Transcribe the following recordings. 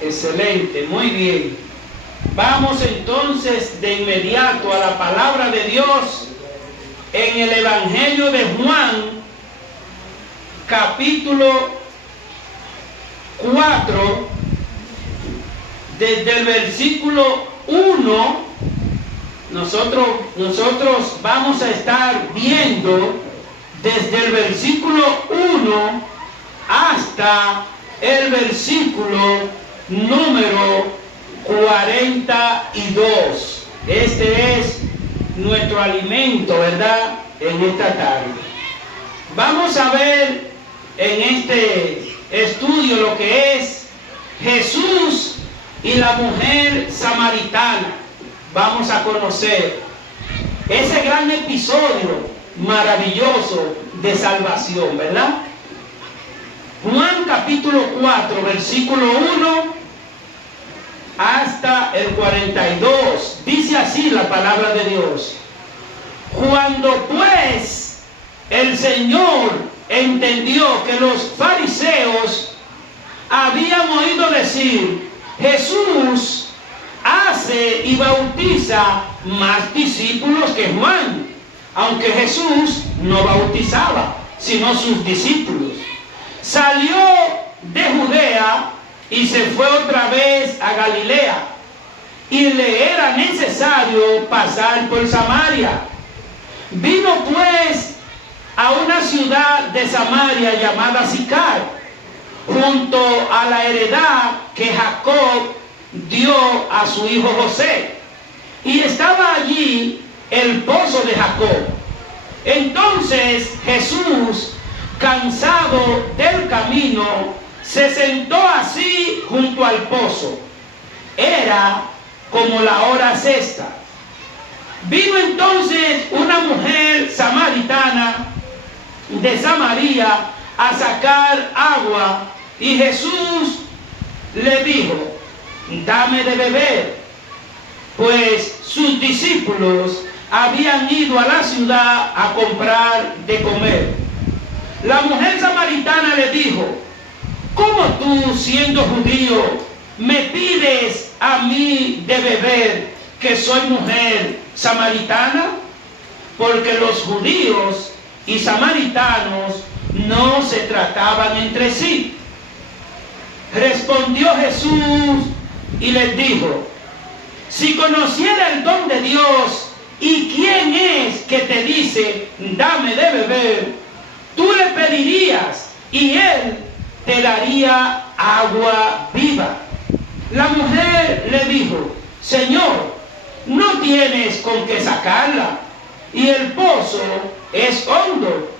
Excelente, muy bien. Vamos entonces de inmediato a la palabra de Dios en el Evangelio de Juan, capítulo 4, desde el versículo 1. Nosotros vamos a estar viendo desde el versículo 1 hasta el versículo número 42. Este es nuestro alimento, ¿verdad?, en esta tarde. Vamos a ver en este estudio lo que es Jesús y la mujer samaritana. Vamos a conocer ese gran episodio maravilloso de salvación, ¿verdad? Juan capítulo 4, versículo 1 hasta el 42. Dice así la palabra de Dios: cuando pues el Señor entendió que los fariseos habían oído decir: Jesús hace y bautiza más discípulos que Juan, aunque Jesús no bautizaba, sino sus discípulos, salió de Judea y se fue otra vez a Galilea, y le era necesario pasar por Samaria. Vino pues a una ciudad de Samaria llamada Sicar, junto a la heredad que Jacob dio a su hijo José, y estaba allí el pozo de Jacob. Entonces Jesús, cansado del camino, se sentó así junto al pozo. Era como la hora sexta. Vino entonces una mujer samaritana de Samaria a sacar agua, y Jesús le dijo: dame de beber, pues sus discípulos habían ido a la ciudad a comprar de comer. La mujer samaritana le dijo: ¿cómo tú, siendo judío, me pides a mí de beber, que soy mujer samaritana? Porque los judíos y samaritanos no se trataban entre sí. Respondió Jesús y les dijo: si conociera el don de Dios y quién es que te dice dame de beber, tú le pedirías y él te daría agua viva. La mujer le dijo: Señor, no tienes con qué sacarla, y el pozo es hondo.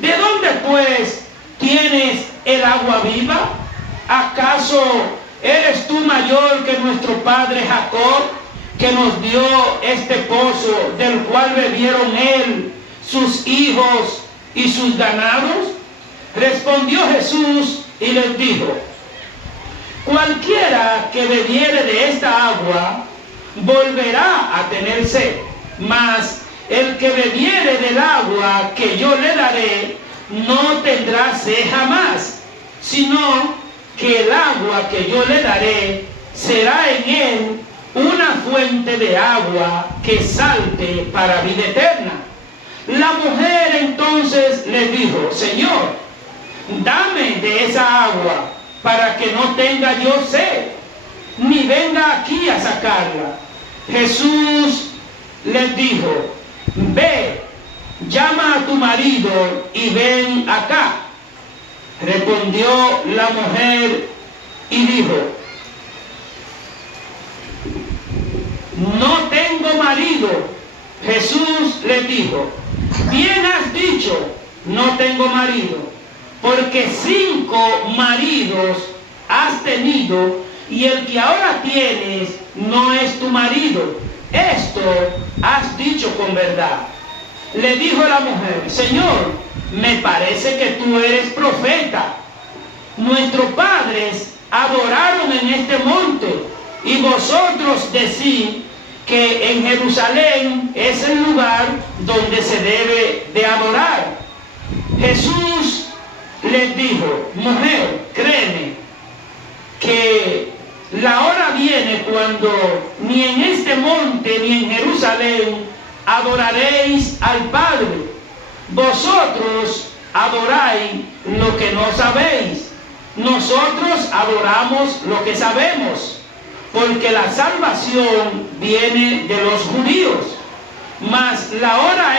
¿De dónde pues tienes el agua viva? ¿Acaso eres tú mayor que nuestro padre Jacob, que nos dio este pozo, del cual bebieron él, sus hijos y sus ganados? Respondió Jesús y les dijo: cualquiera que bebiere de esta agua volverá a tener sed, mas el que bebiere del agua que yo le daré no tendrá sed jamás, sino que el agua que yo le daré será en él una fuente de agua que salte para vida eterna. La mujer entonces le dijo: Señor, dame de esa agua para que no tenga yo sed, ni venga aquí a sacarla. Jesús les dijo: ve, llama a tu marido y ven acá. Respondió la mujer y dijo: no tengo marido. Jesús le dijo: bien has dicho, no tengo marido, porque 5 maridos has tenido, y el que ahora tienes no es tu marido. Esto has dicho con verdad. Le dijo la mujer: Señor, me parece que tú eres profeta. Nuestros padres adoraron en este monte, y vosotros decís que en Jerusalén es el lugar donde se debe de adorar. Jesús les dijo: mujer, créeme que La hora viene cuando ni en este monte ni en Jerusalén adoraréis al Padre. Vosotros adoráis lo que no sabéis. Nosotros adoramos lo que sabemos, porque la salvación viene de los judíos. Mas la hora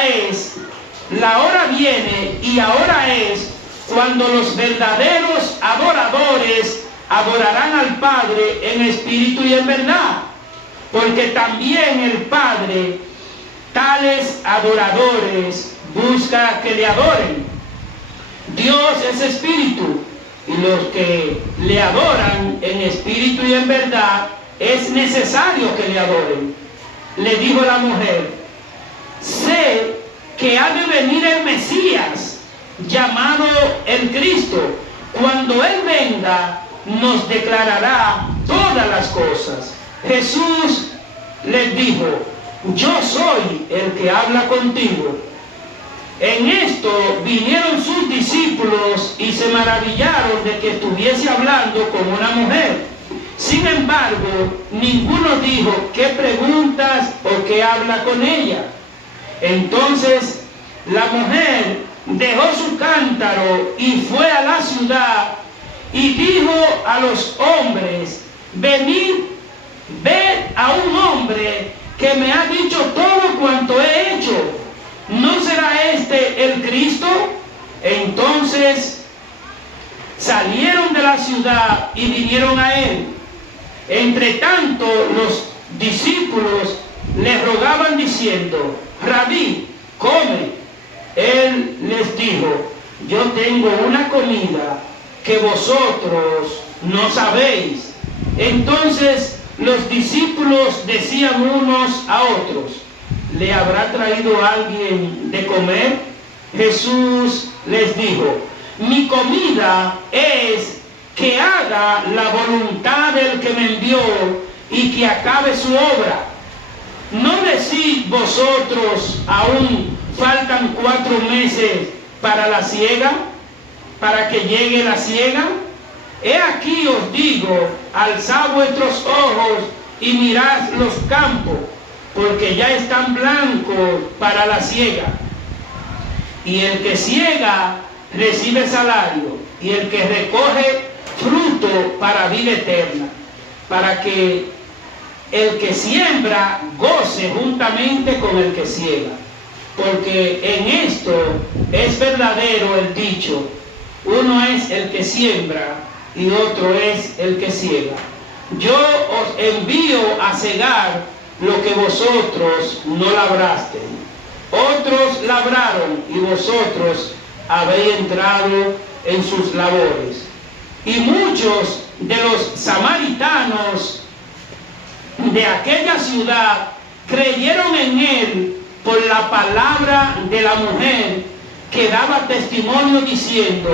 viene y ahora es cuando los verdaderos adoradores adorarán al Padre en espíritu y en verdad, porque también el Padre tales adoradores busca que le adoren. Dios es espíritu, y los que le adoran en espíritu y en verdad es necesario que le adoren. Le dijo la mujer: sé que ha de venir el Mesías, llamado el Cristo. Cuando Él venga, nos declarará todas las cosas. Jesús les dijo: yo soy el que habla contigo. En esto vinieron sus discípulos y se maravillaron de que estuviese hablando con una mujer. Sin embargo, ninguno dijo: ¿qué preguntas o qué habla con ella? Entonces la mujer dejó su cántaro y fue a la ciudad y dijo a los hombres: venid, ved a un hombre que me ha dicho todo cuanto he hecho. ¿No será este el Cristo? Entonces salieron de la ciudad y vinieron a él. Entre tanto, los discípulos le rogaban diciendo: Rabí, come. Él les dijo: yo tengo una comida que vosotros no sabéis. Entonces los discípulos decían unos a otros: ¿le habrá traído alguien de comer? Jesús les dijo: mi comida es que haga la voluntad del que me envió y que acabe su obra. ¿No decís vosotros: aún faltan 4 meses para la siega, para que llegue la siega? He aquí os digo: alzad vuestros ojos y mirad los campos, porque ya están blancos para la siega. Y el que siega recibe salario, y el que recoge fruto para vida eterna, para que el que siembra goce juntamente con el que siega. Porque en esto es verdadero el dicho: uno es el que siembra y otro es el que siega. Yo os envío a segar lo que vosotros no labrasteis. Otros labraron y vosotros habéis entrado en sus labores. Y muchos de los samaritanos de aquella ciudad creyeron en él por la palabra de la mujer, que daba testimonio diciendo: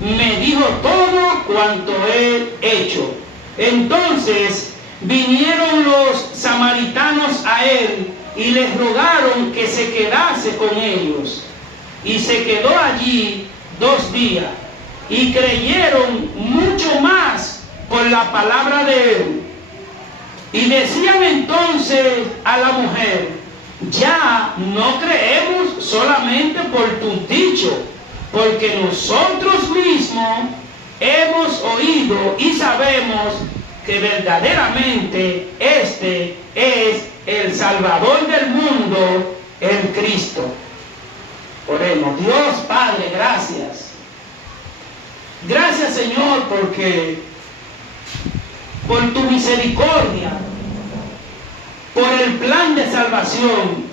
me dijo todo cuanto he hecho. Entonces vinieron los samaritanos a él y les rogaron que se quedase con ellos. Y se quedó allí 2 días. Y creyeron mucho más por la palabra de él. Y decían entonces a la mujer: ya no creemos solamente por tu dicho, porque nosotros mismos hemos oído y sabemos que verdaderamente este es el Salvador del mundo, el Cristo. Oremos. Dios Padre, gracias. Gracias, Señor, porque por tu misericordia, por el plan de salvación,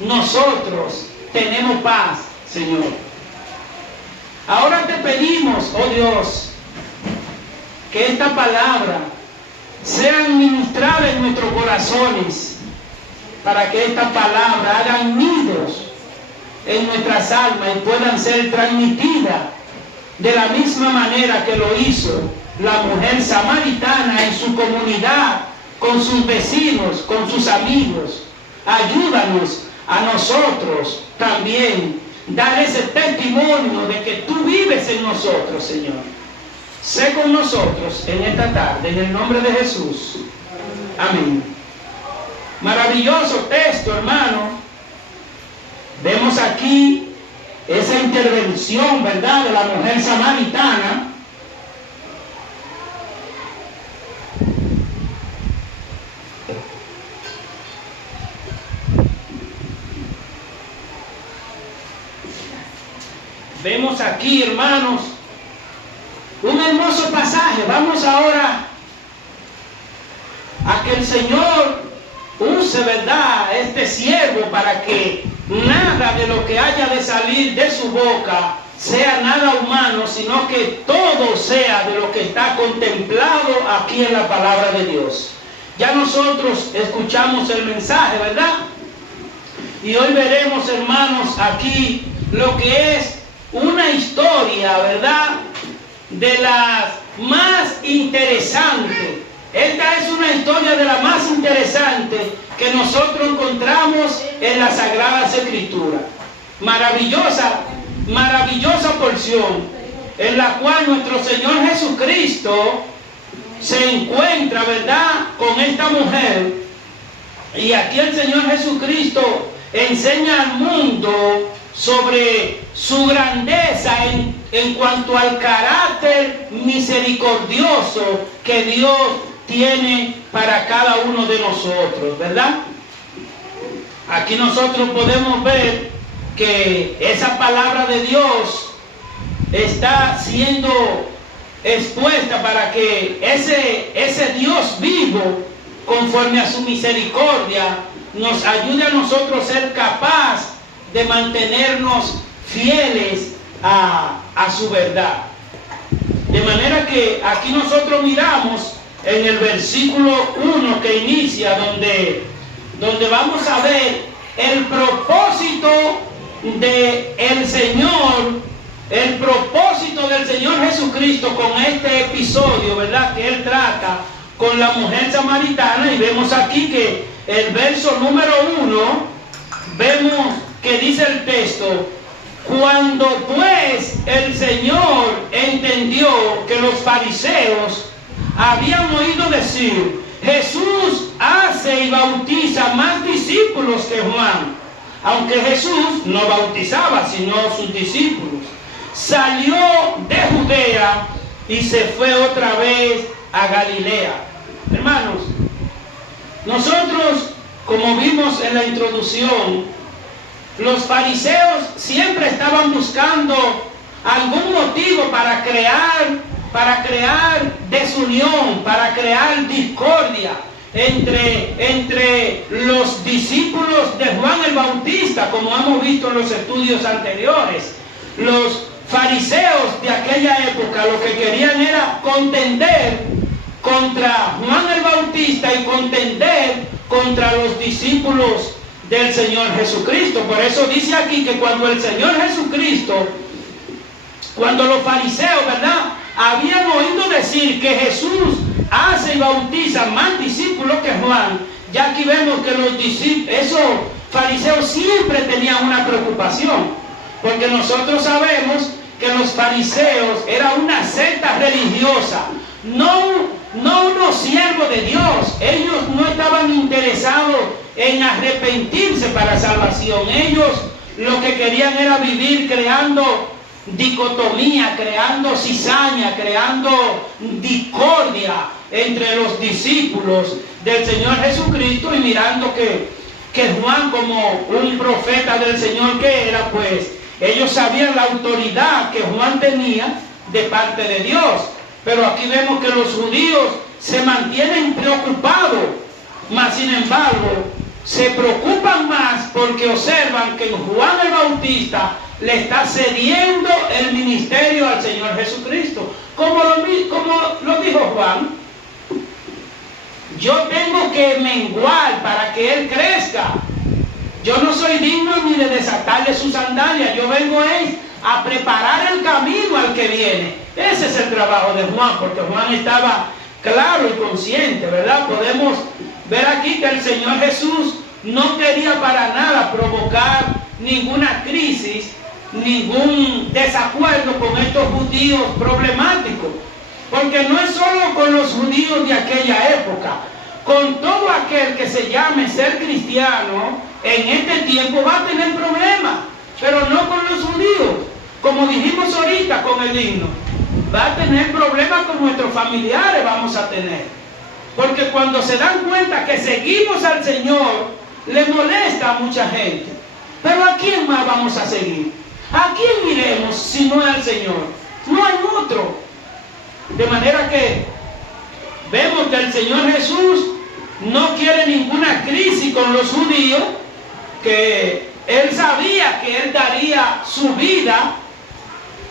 nosotros tenemos paz, Señor. Ahora te pedimos, oh Dios, que esta palabra sea ministrada en nuestros corazones, para que esta palabra haga nidos en nuestras almas y puedan ser transmitidas de la misma manera que lo hizo la mujer samaritana en su comunidad, con sus vecinos, con sus amigos. Ayúdanos a nosotros también dar ese testimonio de que tú vives en nosotros, Señor. sé con nosotros en esta tarde, en el nombre de Jesús. Amén. Maravilloso texto, hermano. Vemos aquí esa intervención, ¿verdad?, de la mujer samaritana. Vemos aquí, hermanos, un hermoso pasaje. Vamos ahora a que el Señor use, ¿verdad?, este siervo para que nada de lo que haya de salir de su boca sea nada humano, sino que todo sea de lo que está contemplado aquí en la palabra de Dios. Ya nosotros escuchamos el mensaje, ¿verdad? Y hoy veremos, hermanos, aquí lo que es una historia, ¿verdad?, de las más interesantes. Esta es una historia de la más interesante que nosotros encontramos en las Sagradas Escrituras. Maravillosa, maravillosa porción en la cual nuestro Señor Jesucristo se encuentra, ¿verdad?, con esta mujer. Y aquí el Señor Jesucristo enseña al mundo sobre su grandeza en cuanto al carácter misericordioso que Dios tiene para cada uno de nosotros, ¿verdad? Aquí nosotros podemos ver que esa palabra de Dios está siendo expuesta para que ese Dios vivo, conforme a su misericordia, nos ayude a nosotros a ser capaces de mantenernos fieles a su verdad. De manera que aquí nosotros miramos en el versículo 1 que inicia, donde vamos a ver el propósito del Señor, el propósito del Señor Jesucristo con este episodio, ¿verdad?, que Él trata con la mujer samaritana. Y vemos aquí que el verso número 1, vemos que dice el texto: cuando pues el Señor entendió que los fariseos habían oído decir, Jesús hace y bautiza más discípulos que Juan, aunque Jesús no bautizaba sino sus discípulos, salió de Judea y se fue otra vez a Galilea. Hermanos, nosotros, como vimos en la introducción, los fariseos siempre estaban buscando algún motivo para crear desunión, para crear discordia entre los discípulos de Juan el Bautista, como hemos visto en los estudios anteriores. Los fariseos de aquella época lo que querían era contender contra Juan el Bautista y contender contra los discípulos del Señor Jesucristo. Por eso dice aquí que cuando el Señor Jesucristo, cuando los fariseos, ¿verdad?, habían oído decir que Jesús hace y bautiza más discípulos que Juan, ya aquí vemos que esos fariseos siempre tenían una preocupación, porque nosotros sabemos que los fariseos eran una secta religiosa, no unos siervos de Dios. Ellos no estaban interesados en arrepentirse para salvación. Ellos lo que querían era vivir creando dicotomía, creando cizaña, creando discordia entre los discípulos del Señor Jesucristo, y mirando que Juan, como un profeta del Señor que era, pues ellos sabían la autoridad que Juan tenía de parte de Dios. Pero aquí vemos que los judíos se mantienen preocupados, mas sin embargo se preocupan más porque observan que Juan el Bautista le está cediendo el ministerio al Señor Jesucristo. Como lo dijo Juan: yo tengo que menguar para que Él crezca. Yo no soy digno ni de desatarle sus sandalias. Yo vengo a preparar el camino al que viene. Ese es el trabajo de Juan, porque Juan estaba claro y consciente, ¿verdad? Podemos ver aquí que el Señor Jesús no quería para nada provocar ninguna crisis, ningún desacuerdo con estos judíos problemáticos. Porque no es solo con los judíos de aquella época. Con todo aquel que se llame ser cristiano en este tiempo va a tener problemas. Pero no con los judíos. Como dijimos ahorita con el himno. Va a tener problemas con nuestros familiares, vamos a tener. Porque cuando se dan cuenta que seguimos al Señor, le molesta a mucha gente. Pero ¿a quién más vamos a seguir? ¿A quién iremos si no es al Señor? No hay otro. De manera que vemos que el Señor Jesús no quiere ninguna crisis con los judíos, que Él sabía que Él daría su vida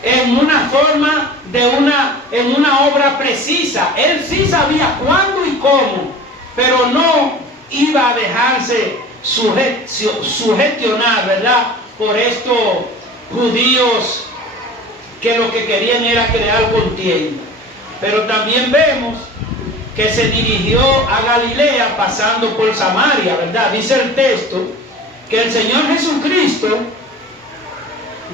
en una forma, en una obra precisa. Él sí sabía cuándo y cómo, pero no iba a dejarse sugestionar, ¿verdad?, por estos judíos que lo que querían era crear contienda. Pero también vemos que se dirigió a Galilea pasando por Samaria, ¿verdad? Dice el texto que el Señor Jesucristo,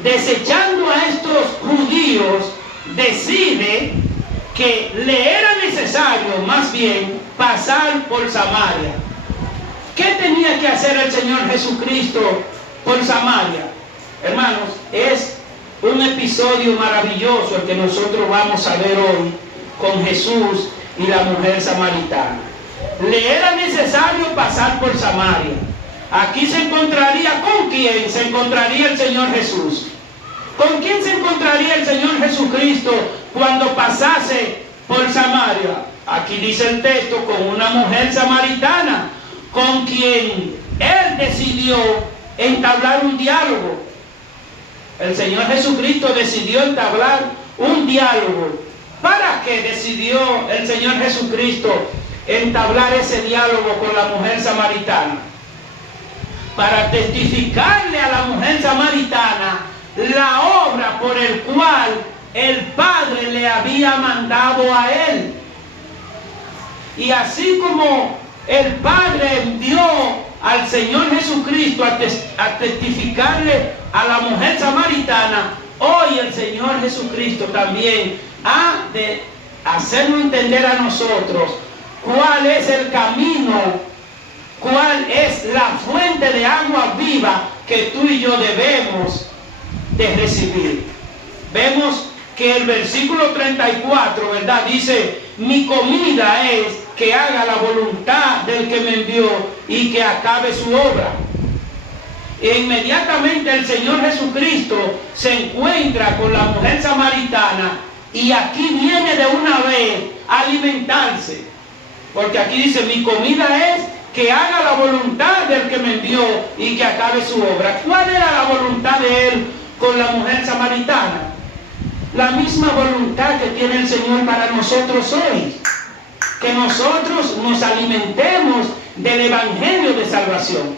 desechando a estos judíos, decide que le era necesario más bien pasar por Samaria. ¿Qué tenía que hacer el Señor Jesucristo por Samaria? Hermanos, es un episodio maravilloso el que nosotros vamos a ver hoy con Jesús y la mujer samaritana. Le era necesario pasar por Samaria. Aquí se encontraría, ¿con quién se encontraría el Señor Jesús? ¿Con quién se encontraría el Señor Jesucristo cuando pasase por Samaria? Aquí dice el texto, con una mujer samaritana, con quien Él decidió entablar un diálogo. El Señor Jesucristo decidió entablar un diálogo. ¿Para qué decidió el Señor Jesucristo entablar ese diálogo con la mujer samaritana? Para testificarle a la mujer samaritana la obra por el cual el Padre le había mandado a él. Y así como el Padre envió al Señor Jesucristo a testificarle a la mujer samaritana, hoy el Señor Jesucristo también ha de hacernos entender a nosotros cuál es el camino, cuál es la fuente de agua viva que tú y yo debemos de recibir. Vemos que el versículo 34, ¿verdad?, dice: mi comida es que haga la voluntad del que me envió y que acabe su obra. E inmediatamente el Señor Jesucristo se encuentra con la mujer samaritana y aquí viene de una vez a alimentarse. Porque aquí dice: mi comida es que haga la voluntad del que me envió y que acabe su obra. ¿Cuál era la voluntad de Él con la mujer samaritana? La misma voluntad que tiene el Señor para nosotros hoy. Que nosotros nos alimentemos del Evangelio de salvación.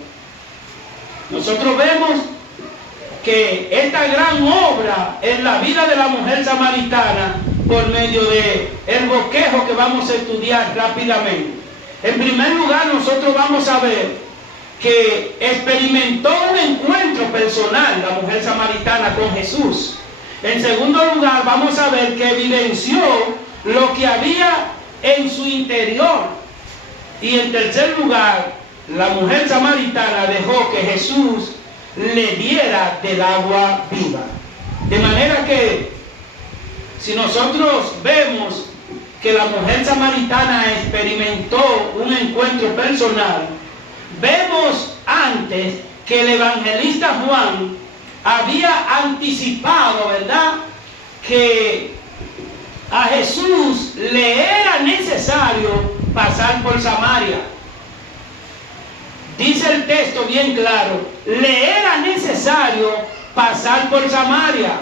Nosotros vemos que esta gran obra en la vida de la mujer samaritana, por medio de el bosquejo que vamos a estudiar rápidamente. En primer lugar, nosotros vamos a ver que experimentó un encuentro personal la mujer samaritana con Jesús. En segundo lugar, vamos a ver que evidenció lo que había en su interior. Y en tercer lugar, la mujer samaritana dejó que Jesús le diera del agua viva. De manera que, si nosotros vemos que la mujer samaritana experimentó un encuentro personal, vemos antes que el evangelista Juan había anticipado, ¿verdad?, que a Jesús le era necesario pasar por Samaria. Dice el texto bien claro, le era necesario pasar por Samaria.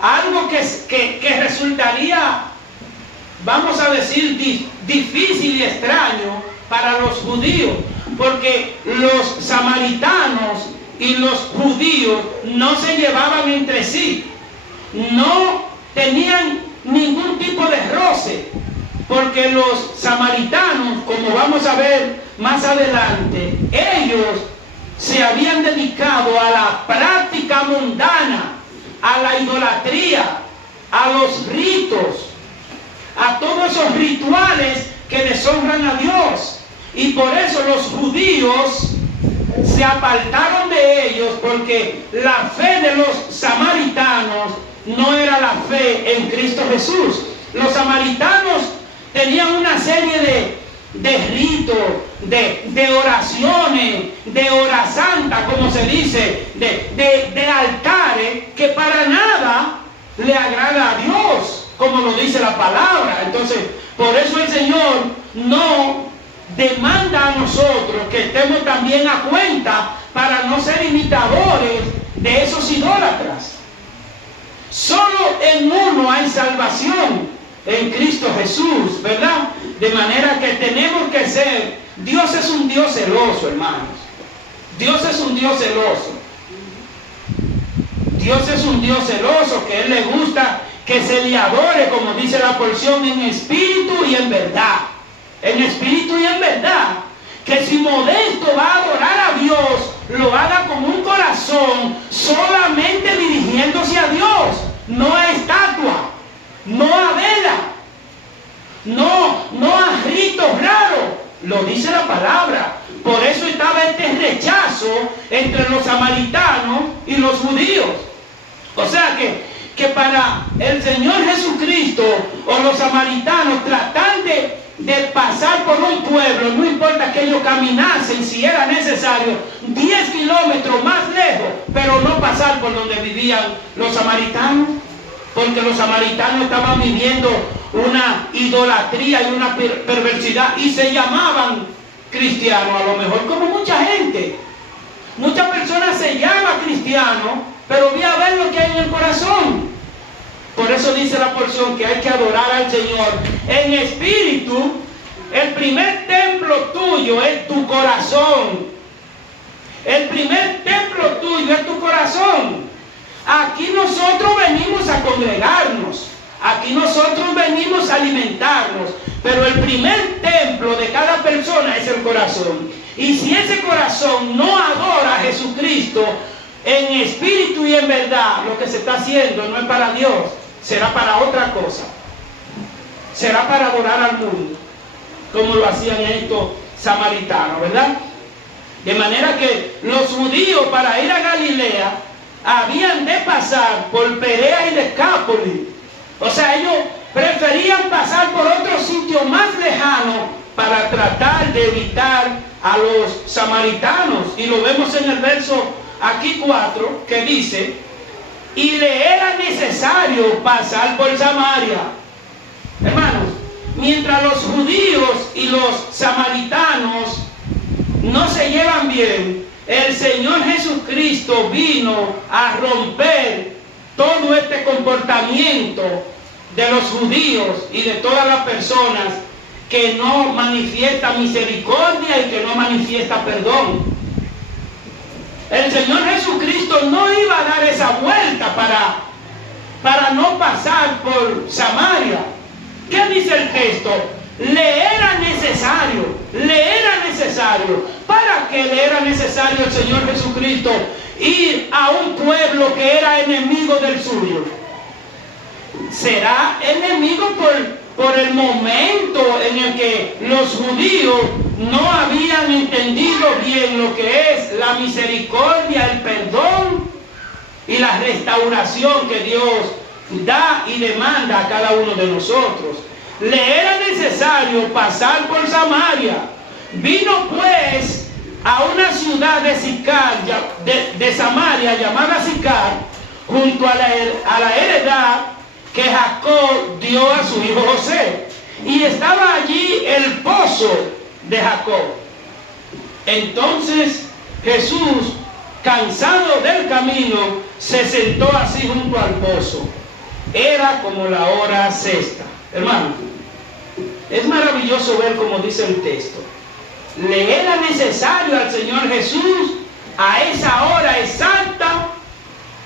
Algo que resultaría, vamos a decir, difícil y extraño para los judíos, porque los samaritanos y los judíos no se llevaban entre sí, no tenían ningún tipo de roce, porque los samaritanos, como vamos a ver más adelante, ellos se habían dedicado a la práctica mundana, a la idolatría, a los ritos, a todos esos rituales que deshonran a Dios. Y por eso los judíos se apartaron de ellos, porque la fe de los samaritanos no era la fe en Cristo Jesús. Los samaritanos tenían una serie de ritos, de oraciones, de hora santa, como se dice, de altares, que para nada le agrada a Dios, como lo dice la palabra. Entonces, por eso el Señor no demanda a nosotros que estemos también a cuenta para no ser imitadores de esos idólatras. Solo en uno hay salvación, en Cristo Jesús, ¿verdad? De manera que tenemos que ser, Dios es un Dios celoso, hermanos. Dios es un Dios celoso. Dios es un Dios celoso, que a Él le gusta que se le adore, como dice la porción, en espíritu y en verdad. En espíritu y en verdad. Que si Modesto va a adorar a Dios, lo haga con un corazón solamente dirigiéndose a Dios, no a estatua, no a vela, no a ritos raros. Lo dice la palabra. Por eso estaba este rechazo entre los samaritanos y los judíos. O sea que para el Señor Jesucristo o los samaritanos tratar de pasar por un pueblo, no importa que ellos caminasen, si era necesario, 10 kilómetros más lejos, pero no pasar por donde vivían los samaritanos, porque los samaritanos estaban viviendo una idolatría y una perversidad, y se llamaban cristianos, a lo mejor como mucha gente. Muchas personas se llaman cristianos, pero voy a ver lo que hay en el corazón. Por eso dice la porción que hay que adorar al Señor en espíritu. El primer templo tuyo es tu corazón. El primer templo tuyo es tu corazón. Aquí nosotros venimos a congregarnos. Aquí nosotros venimos a alimentarnos. Pero el primer templo de cada persona es el corazón. Y si ese corazón no adora a Jesucristo en espíritu y en verdad, lo que se está haciendo no es para Dios, será para otra cosa. Será para adorar al mundo, como lo hacían estos samaritanos, ¿verdad? De manera que los judíos, para ir a Galilea, habían de pasar por Perea y Decápolis. O sea, ellos preferían pasar por otro sitio más lejano para tratar de evitar a los samaritanos. Y lo vemos en el verso aquí 4, que dice: y le era necesario pasar por Samaria. Hermanos, mientras los judíos y los samaritanos no se llevan bien, el Señor Jesucristo vino a romper todo este comportamiento de los judíos y de todas las personas que no manifiestan misericordia y que no manifiestan perdón. El Señor Jesucristo no iba a dar esa vuelta para no pasar por Samaria. ¿Qué dice el texto? Le era necesario. ¿Para qué le era necesario al Señor Jesucristo ir a un pueblo que era enemigo del suyo? Será enemigo por el momento en el que los judíos no habían entendido bien lo que es la misericordia, el perdón y la restauración que Dios da y demanda a cada uno de nosotros. Le era necesario pasar por Samaria. Vino pues a una ciudad de Sicar, de Samaria, llamada Sicar, junto a la heredad que Jacob dio a su hijo José. Y estaba allí el pozo de Jacob. Entonces Jesús, cansado del camino, se sentó así junto al pozo. Era como la hora sexta. Hermano, es maravilloso ver como dice el texto. Le era necesario al Señor Jesús a esa hora exacta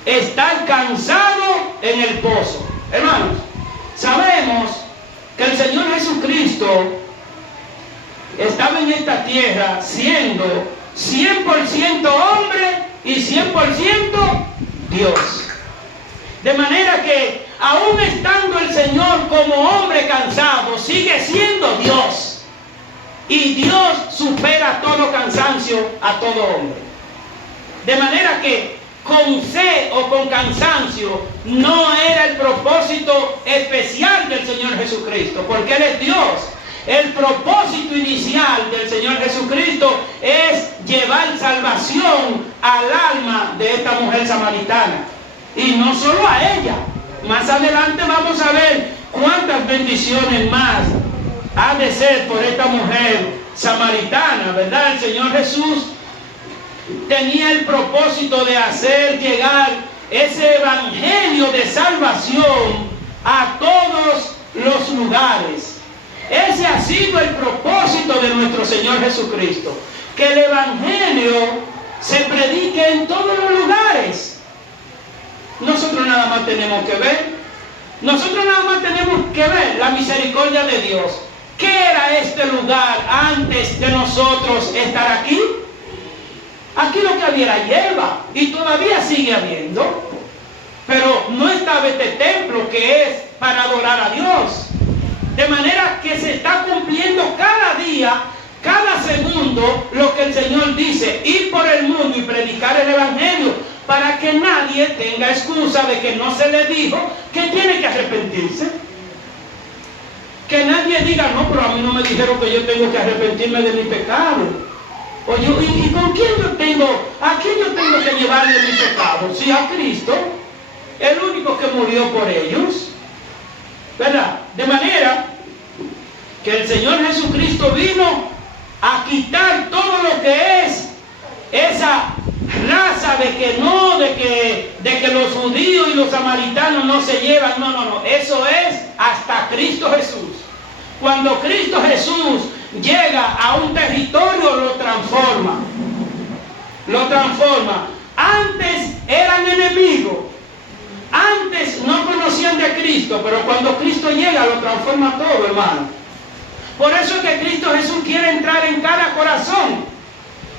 estar cansado en el pozo. Hermanos, sabemos que el Señor Jesucristo estaba en esta tierra siendo 100% hombre y 100% Dios. De manera que aún estando el Señor como hombre cansado, sigue siendo Dios. Y Dios supera todo cansancio a todo hombre. De manera que con sed o con cansancio no era el propósito especial del Señor Jesucristo, porque Él es Dios. El propósito inicial del Señor Jesucristo es llevar salvación al alma de esta mujer samaritana. Y no solo a ella. Más adelante vamos a ver cuántas bendiciones más ha de ser por esta mujer samaritana, ¿verdad? El Señor Jesús tenía el propósito de hacer llegar ese evangelio de salvación a todos los lugares. Ese ha sido el propósito de nuestro Señor Jesucristo, que el evangelio se predique en todos los lugares. Nosotros nada más tenemos que ver, la misericordia de Dios. ¿Qué era este lugar antes de nosotros estar aquí? Aquí lo que había era hierba, y todavía sigue habiendo, pero no estaba este templo que es para adorar a Dios. De manera que se está cumpliendo cada día, cada segundo, lo que el Señor dice: ir por el mundo y predicar el evangelio, para que nadie tenga excusa de que no se le dijo que tiene que arrepentirse. Que nadie diga: no, pero a mí no me dijeron que yo tengo que arrepentirme de mi pecado. O yo, ¿y con quién a quién yo tengo que llevarle mi pecado? Si a Cristo, el único que murió por ellos, ¿verdad? De manera que el Señor Jesucristo vino a quitar todo lo que es esa raza de que los judíos y los samaritanos no se llevan. No, eso es hasta Cristo Jesús. Cuando Cristo Jesús llega a un territorio, lo transforma. Antes eran enemigos, antes no conocían de Cristo, pero cuando Cristo llega, lo transforma todo, hermano. Por eso es que Cristo Jesús quiere entrar en cada corazón.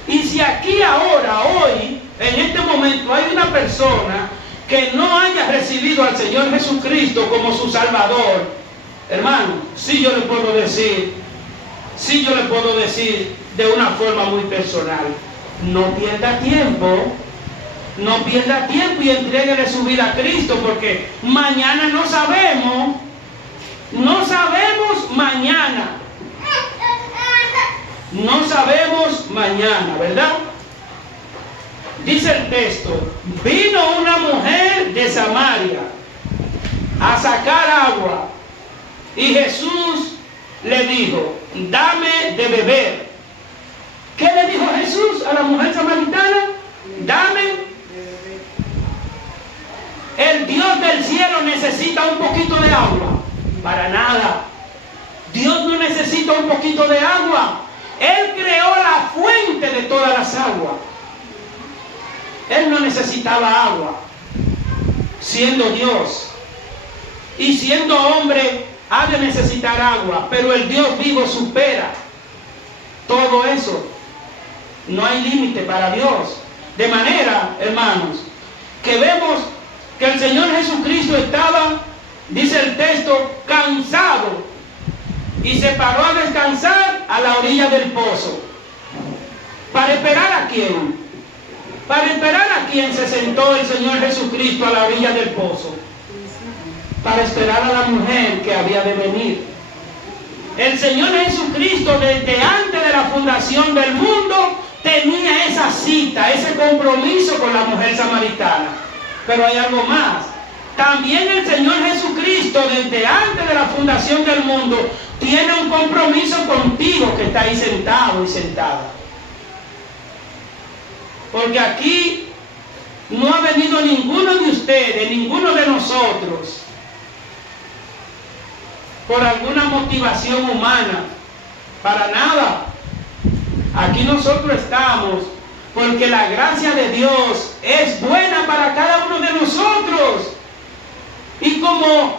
Y si aquí ahora, hoy, en este momento, hay una persona que no haya recibido al Señor Jesucristo como su Salvador, hermano, sí yo le puedo decir de una forma muy personal: no pierda tiempo y entréguele su vida a Cristo, porque mañana no sabemos mañana, ¿verdad? Dice el texto: vino una mujer de Samaria a sacar agua, y Jesús le dijo: dame de beber. ¿Qué le dijo Jesús a la mujer samaritana? Dame. ¿El Dios del cielo necesita un poquito de agua? Para nada. Dios no necesita un poquito de agua. Él creó la fuente de todas las aguas. Él no necesitaba agua, siendo Dios. Y siendo hombre, ha de necesitar agua. Pero el Dios vivo supera todo eso. No hay límite para Dios. De manera, hermanos, que vemos que el Señor Jesucristo estaba, dice el texto, cansado, y se paró a descansar a la orilla del pozo. ¿Para esperar a quién? ¿Para esperar a quién se sentó el Señor Jesucristo a la orilla del pozo? Para esperar a la mujer que había de venir. El Señor Jesucristo, desde antes de la fundación del mundo, tenía esa cita, ese compromiso con la mujer samaritana. Pero hay algo más. También el Señor Jesucristo, desde antes de la fundación del mundo, tiene un compromiso contigo que está ahí sentado y sentada. Porque aquí no ha venido ninguno de ustedes, ninguno de nosotros, por alguna motivación humana. Para nada. Aquí nosotros estamos porque la gracia de Dios es buena para cada uno de nosotros. Y como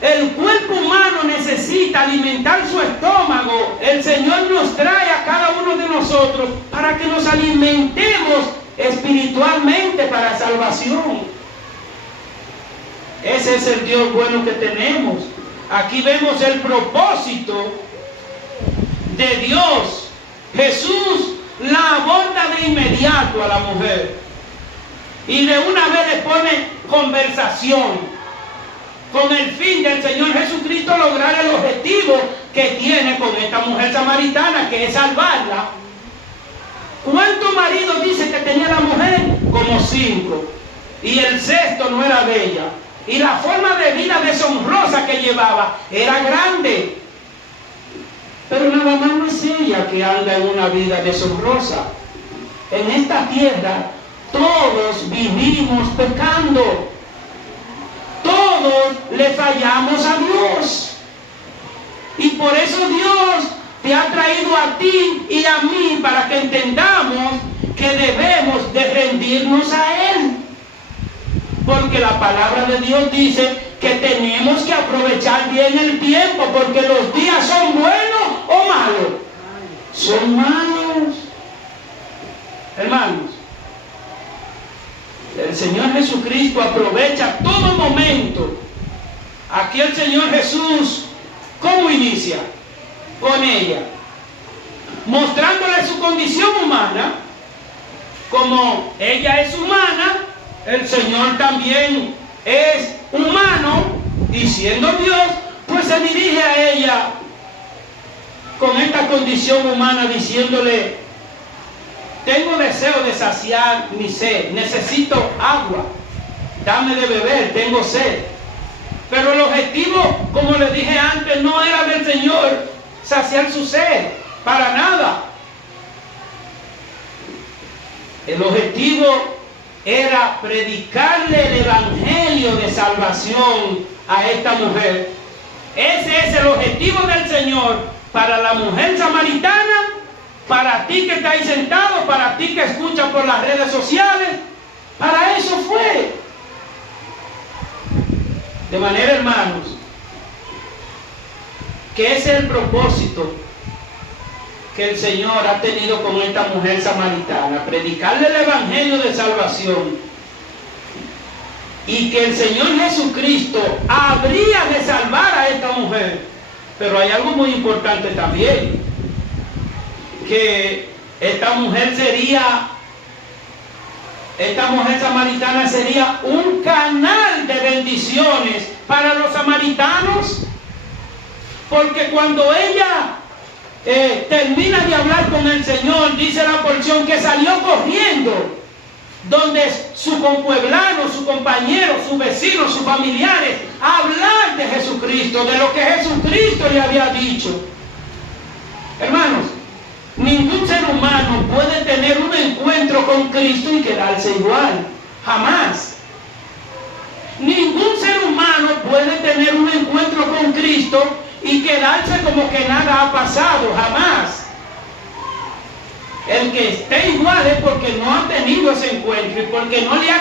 el cuerpo humano necesita alimentar su estómago, el Señor nos trae a cada uno de nosotros para que nos alimentemos espiritualmente para salvación. Ese es el Dios bueno que tenemos. Aquí vemos el propósito de Dios. Jesús la aborda de inmediato a la mujer y de una vez le pone conversación con el fin del Señor Jesucristo lograr el objetivo que tiene con esta mujer samaritana, que es salvarla. ¿Cuántos maridos dice que tenía la mujer? Como 5. Y el 6º no era de ella. Y la forma de vida deshonrosa que llevaba era grande. Pero nada más no es ella que anda en una vida deshonrosa. En esta tierra todos vivimos pecando. Todos le fallamos a Dios. Y por eso Dios te ha traído a ti y a mí para que entendamos que debemos de rendirnos a Él. Porque la palabra de Dios dice que tenemos que aprovechar bien el tiempo, porque los días son buenos o malos. Son malos. Hermanos, el Señor Jesucristo aprovecha todo momento. Aquí el Señor Jesús, ¿cómo inicia? Con ella, mostrándole su condición humana. Como ella es humana, el Señor también es humano, y siendo Dios, pues se dirige a ella con esta condición humana diciéndole: tengo deseo de saciar mi sed, necesito agua, dame de beber, tengo sed. Pero el objetivo, como les dije antes, no era del Señor saciar su sed, para nada. El objetivo era predicarle el evangelio de salvación a esta mujer. Ese es el objetivo del Señor para la mujer samaritana, para ti que estás ahí sentado, para ti que escuchas por las redes sociales. Para eso fue. De manera, hermanos, que ese es el propósito que el Señor ha tenido con esta mujer samaritana: predicarle el evangelio de salvación, y que el Señor Jesucristo habría de salvar a esta mujer. Pero hay algo muy importante también, que esta mujer samaritana sería un canal de bendiciones para los samaritanos, porque cuando ella termina de hablar con el Señor, dice la porción que salió corriendo donde su compueblano, su compañero, su vecino, sus familiares, a hablar de Jesucristo, de lo que Jesucristo le había dicho. Hermanos, ningún ser humano puede tener un encuentro con Cristo y quedarse igual. Jamás. Ningún ser humano puede tener un encuentro con Cristo y quedarse como que nada ha pasado. Jamás. El que esté igual es porque no ha tenido ese encuentro y porque no le ha